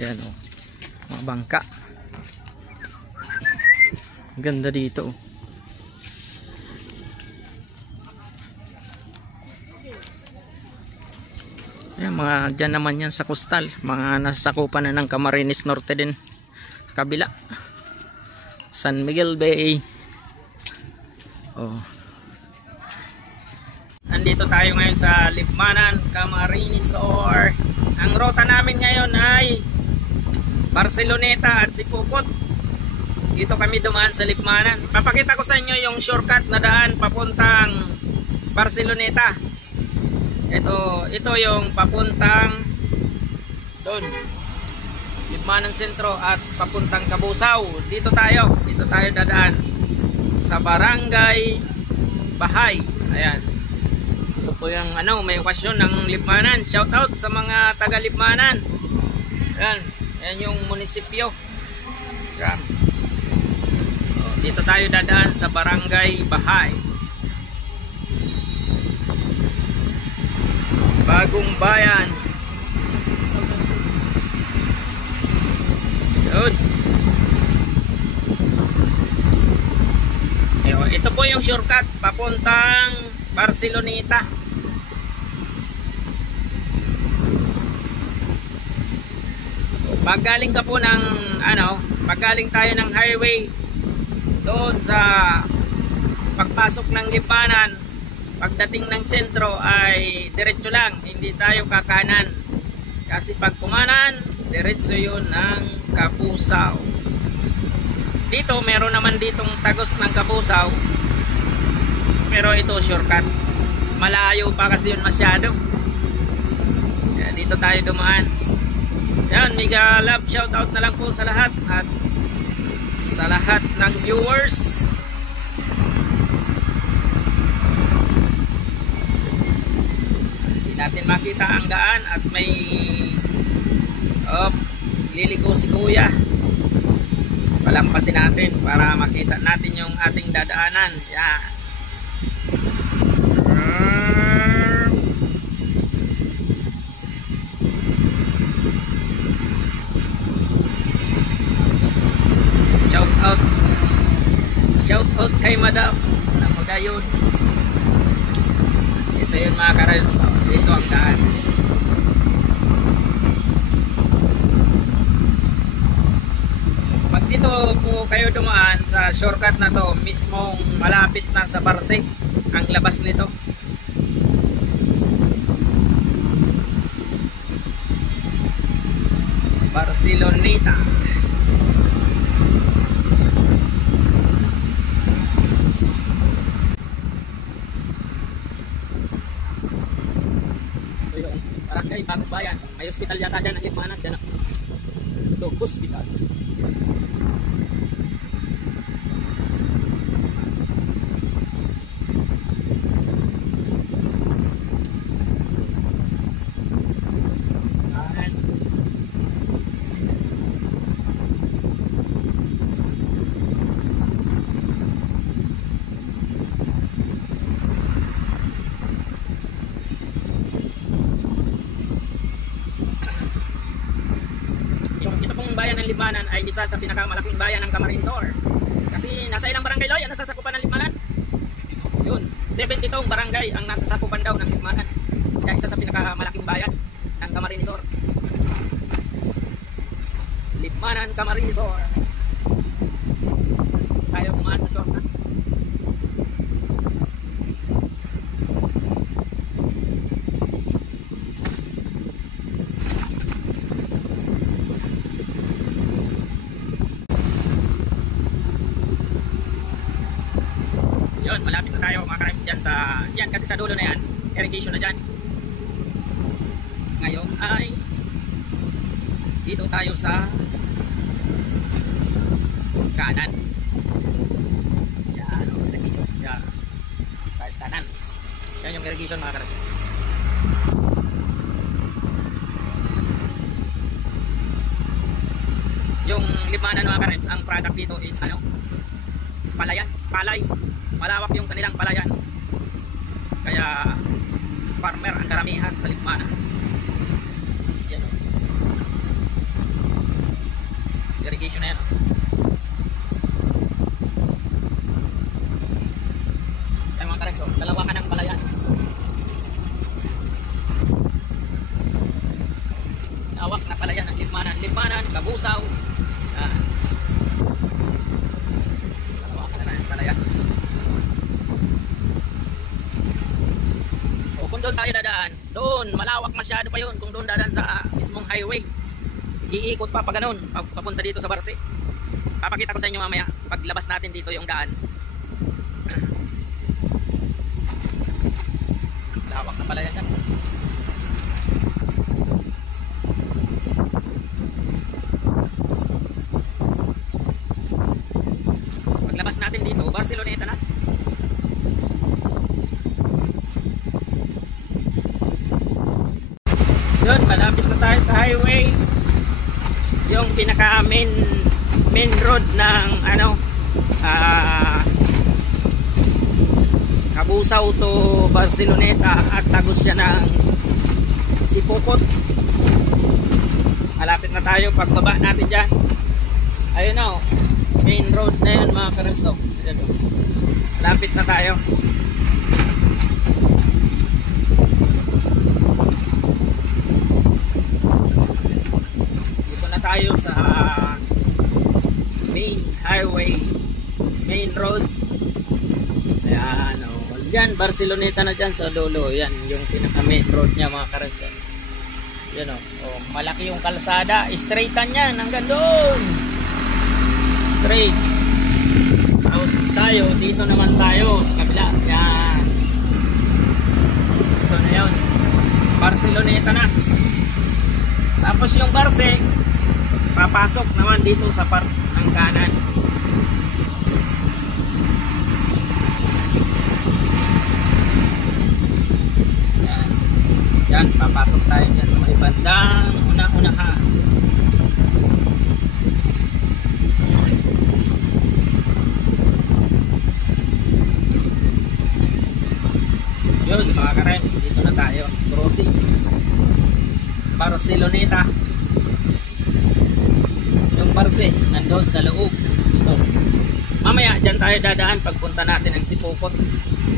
Yan o, mga bangka. Ganda dito. Yan, mga dyan naman yan sa coastal. Mga nasasakupan na ng Camarines Norte din. Sa kabila. San Miguel Bay. Oh. Andito tayo ngayon sa Libmanan, Camarines Sur. Ang rota namin ngayon ay Barceloneta at Sipukot. Dito kami dumaan sa Libmanan. Papakita ko sa inyo yung shortcut na daan papuntang Barceloneta. Ito yung papuntang doon, Libmanan Sentro at papuntang Cabusao. Dito tayo dadaan sa Barangay Bahay. Ayan. Ito po yung may okasyon ng Libmanan. Shout out sa mga taga Libmanan. Ayan. Ayan yung munisipyo. Ayan. Dito tayo dadaan sa Barangay Bahay. Bagong Bayan. Yun. Ito po yung shortcut papuntang Barceloneta. Paggaling ka po ng paggaling tayo ng highway doon sa pagpasok ng Libmanan, pagdating ng sentro ay diretso lang, hindi tayo kakanan. Kasi pag kumanan, diretso yun ng Cabusao. Dito, meron naman ditong tagos ng Cabusao. Pero ito, shortcut. Malayo pa kasi yun masyado. Kaya dito tayo dumaan. Yan, mega love shoutout na lang po sa lahat. At sa lahat ng viewers. Natin makita ang daan at may liliko si kuya. Palampasin natin para makita natin yung ating dadaanan. Yan. Shout out kay Madam na magayon. Ito yun mga karels. Dito ang daan. Pag dito po kayo dumaan sa shortcut na to, mismong malapit na sa Barce ang labas nito. Barceloneta. Barangay Bagong Bayan. May hospital yata dyan ang Libmanan. Dyan ako. Ito, hospital. Bayan ng Libmanan ay isa sa pinakamalaking bayan ng Camarines Sur. Kasi nasa ilang barangay daw yan nasasakupan ng Libmanan? Yun, 70 tong barangay ang nasasakupan daw ng Libmanan. Kaya isa sa pinakamalaking bayan ng Camarines Sur. Libmanan, Camarines Sur. Tayo kumaan sa shortcut. Yun, malapit na tayo mga ka-rimes dyan sa yan kasi sa dulo na yan, irrigation na dyan. Ngayon ay dito tayo sa kanan. Yan, irrigation. Yan. Tayo sa kanan. Yan yung irrigation mga ka-rimes. Yung Libmanan mga ka-rimes, ang product dito is palayan, palay. Malawak yung kanilang palayan. Kaya farmer ang karamihan sa Libmanan. Yan. irrigation na yan. Ay mga kareks, dalawa ka ng palayan. Awak na palayan ng Libmanan. Libmanan, Kabusaw. Dalawa ka na ng palayan. O kung doon tayo dadaan, doon, malawak masyado pa yun. Kung doon dadaan sa mismong highway, iikot pa pa ganun, papunta dito sa Barse. Papakita ko sa inyo mamaya, paglabas natin dito yung daan. Malawak na palayan yan. Paglabas natin dito, Barceloneta na. Yun, malapit na tayo sa highway. Yung pinaka main road ng Kabusaw to Barceloneta at tagos siya ng Sipokot. Malapit na tayo pagbaba natin dyan. Ayun o, main road na yun mga karamso. Malapit na tayo. Tayo sa main highway, main road. Ayan o, dyan Barceloneta na dyan sa dulo. Yan yung pinaka main road nya mga karansan. Yan o, malaki yung kalsada, straightan yan hanggang doon, straight. Tapos tayo, dito naman tayo sa kabila. Yan, ito na yun, Barceloneta na. Tapos yung Barse papasok naman dito sa part ng kanan. Yan. Yan, papasok tayo dyan sa may bandang una-unahan. Yun mga ka-Rems, dito na tayo. Crossing Barceloneta. Barse, nandun sa loob. Ito. Mamaya dyan tayo dadaan pagpunta natin ang Sipokot.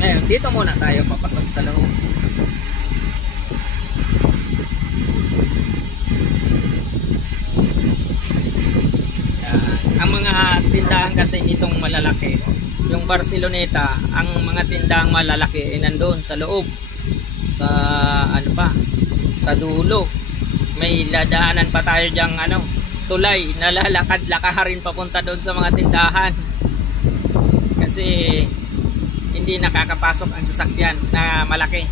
Ngayon, dito muna tayo papasok sa loob. Yan. Ang mga tindahan kasi nitong malalaki, yung Barceloneta, ang mga tindahang malalaki ay nandun sa loob. Sa sa dulo. May ladaanan pa tayo dyang tulay, nalalakad-lakaharin papunta doon sa mga tindahan kasi hindi nakakapasok ang sasakyan na malaki,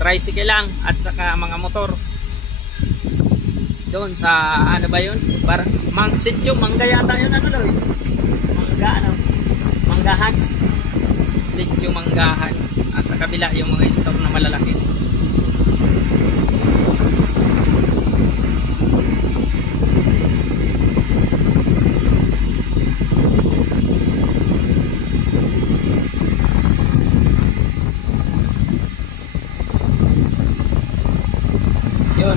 tricycle lang at saka mga motor doon sa ba yun, Sitio Mangga yata yun, Manggahan, Sitio Manggahan. Sa kabila yung mga store na malalaki.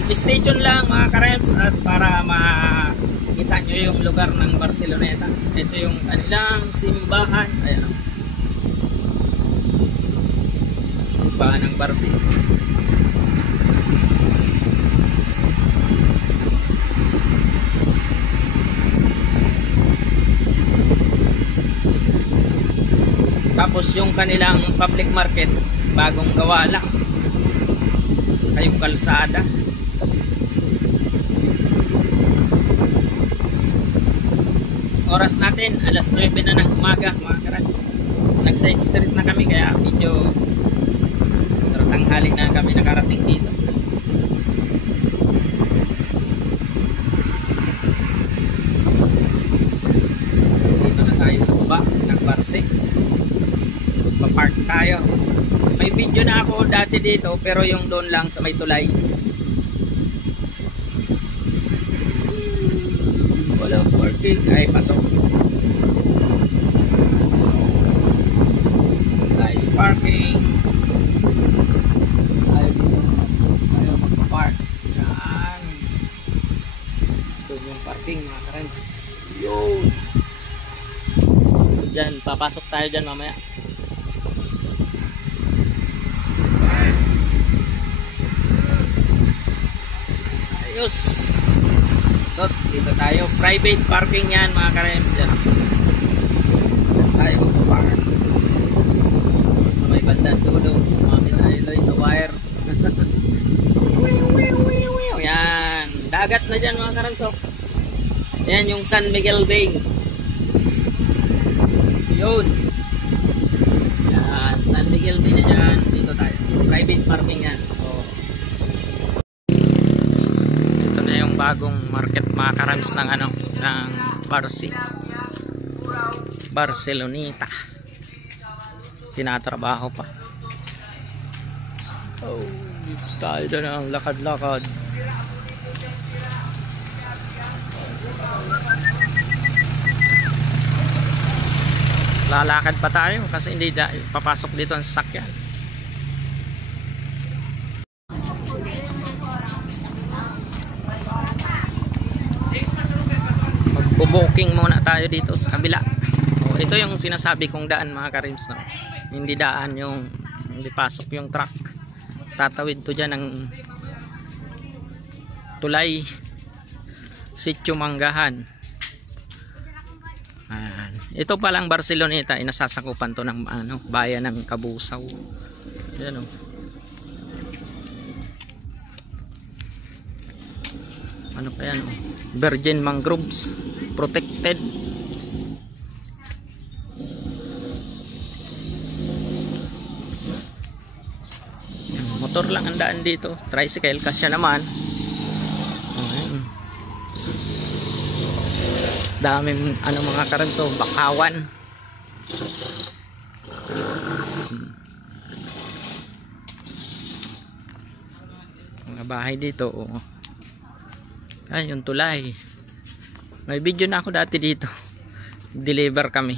Stay tuned lang mga ka-Rems at para makita nyo yung lugar ng Barceloneta. Ito yung kanilang simbahan. Ayan o, simbahan ng Barce. Tapos yung kanilang public market, bagong gawa lang. Kayong kalsada. Oras natin, alas 9 na ng umaga mga ka-Rems. Nag side street na kami kaya medyo tanghali na kami nakarating dito. Dito na tayo sa baba ng Barse. Pa-park tayo. May video na ako dati dito pero yung doon lang sa may tulay. Walang parking, ay pasok. So, nice parking. Ayaw magpa-park. Yan. Ito yung parking mga ka-Rems. Yun. Diyan, papasok tayo dyan mamaya. Ayos. So, dito tayo. Private parking yan mga karems. Yan. Diyan tayo magpapark. Sa may bandang dulo. Sumami tayo sa wire. Yan. Dagat na dyan mga karems. So, yan yung San Miguel Bay. Yun. Yan. San Miguel Bay na dyan. Dito tayo. Private parking yan. Bagong market mga karams ng ano ng Barceloneta. Tinatrabaho pa. Oh, tayo doon ang lakad-lakad. Lalakad pa tayo kasi hindi papasok dito ang sasakyan. Booking muna tayo dito sa kabila. Oh, ito yung sinasabi kong daan mga karims, no? Hindi daan yung hindi pasok yung truck. Tatawid to dyan ng Tulay Sitio Manggahan. Ito palang Barceloneta, inasasakupan to ng ano, bayan ng Kabusaw. Yan o. Ano pa yan o? Virgin Mangroves Protected. Motor lang ang daan dito. Tricycle kasya naman. Daming ano mga karanso, bakawan. Mga bahay dito oh. Ay, yung tulay. May video na ako dati dito. Deliver kami.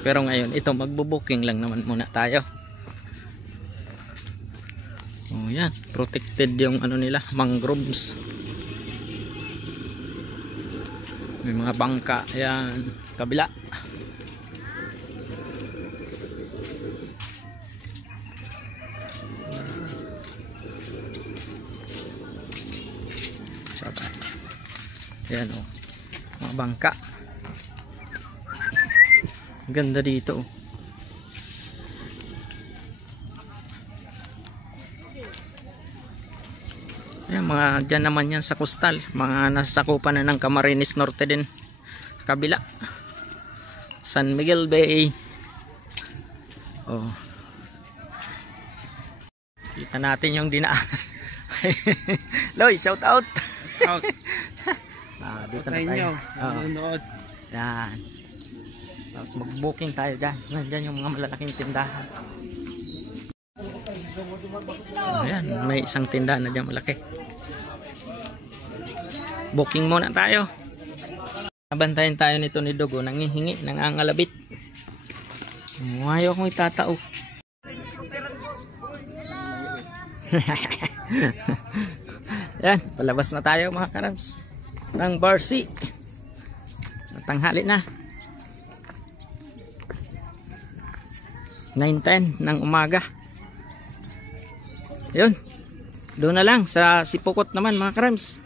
Pero ngayon, ito magbo-booking lang naman muna tayo. Oh, yan. Protected yung ano nila, mangroves. May mga bangka. Yan. Kabila. Ayan o, mga bangka. Ganda dito o. Ayan, mga dyan naman yan sa coastal. Mga nasasakupan na ng Camarines Norte din. Sa kabila San Miguel Bay. Oh. Kita natin yung dinaan. Loy, shout out. Out. Dito na tayo. Nanonood. Yan. Tapos mag-booking tayo dyan. Yan yung mga malalaking tindahan. Ayan, may isang tindahan na dyan malaki. Booking muna tayo. Nabantayan tayo nito ni Dugo. Nangihingi, nangangalabit. Ayaw akong itatao. Yan, palabas na tayo mga karams ng Barsi. Tanghali na. 9:10 ng umaga. Yun. Doon na lang sa Sipokot naman mga karams.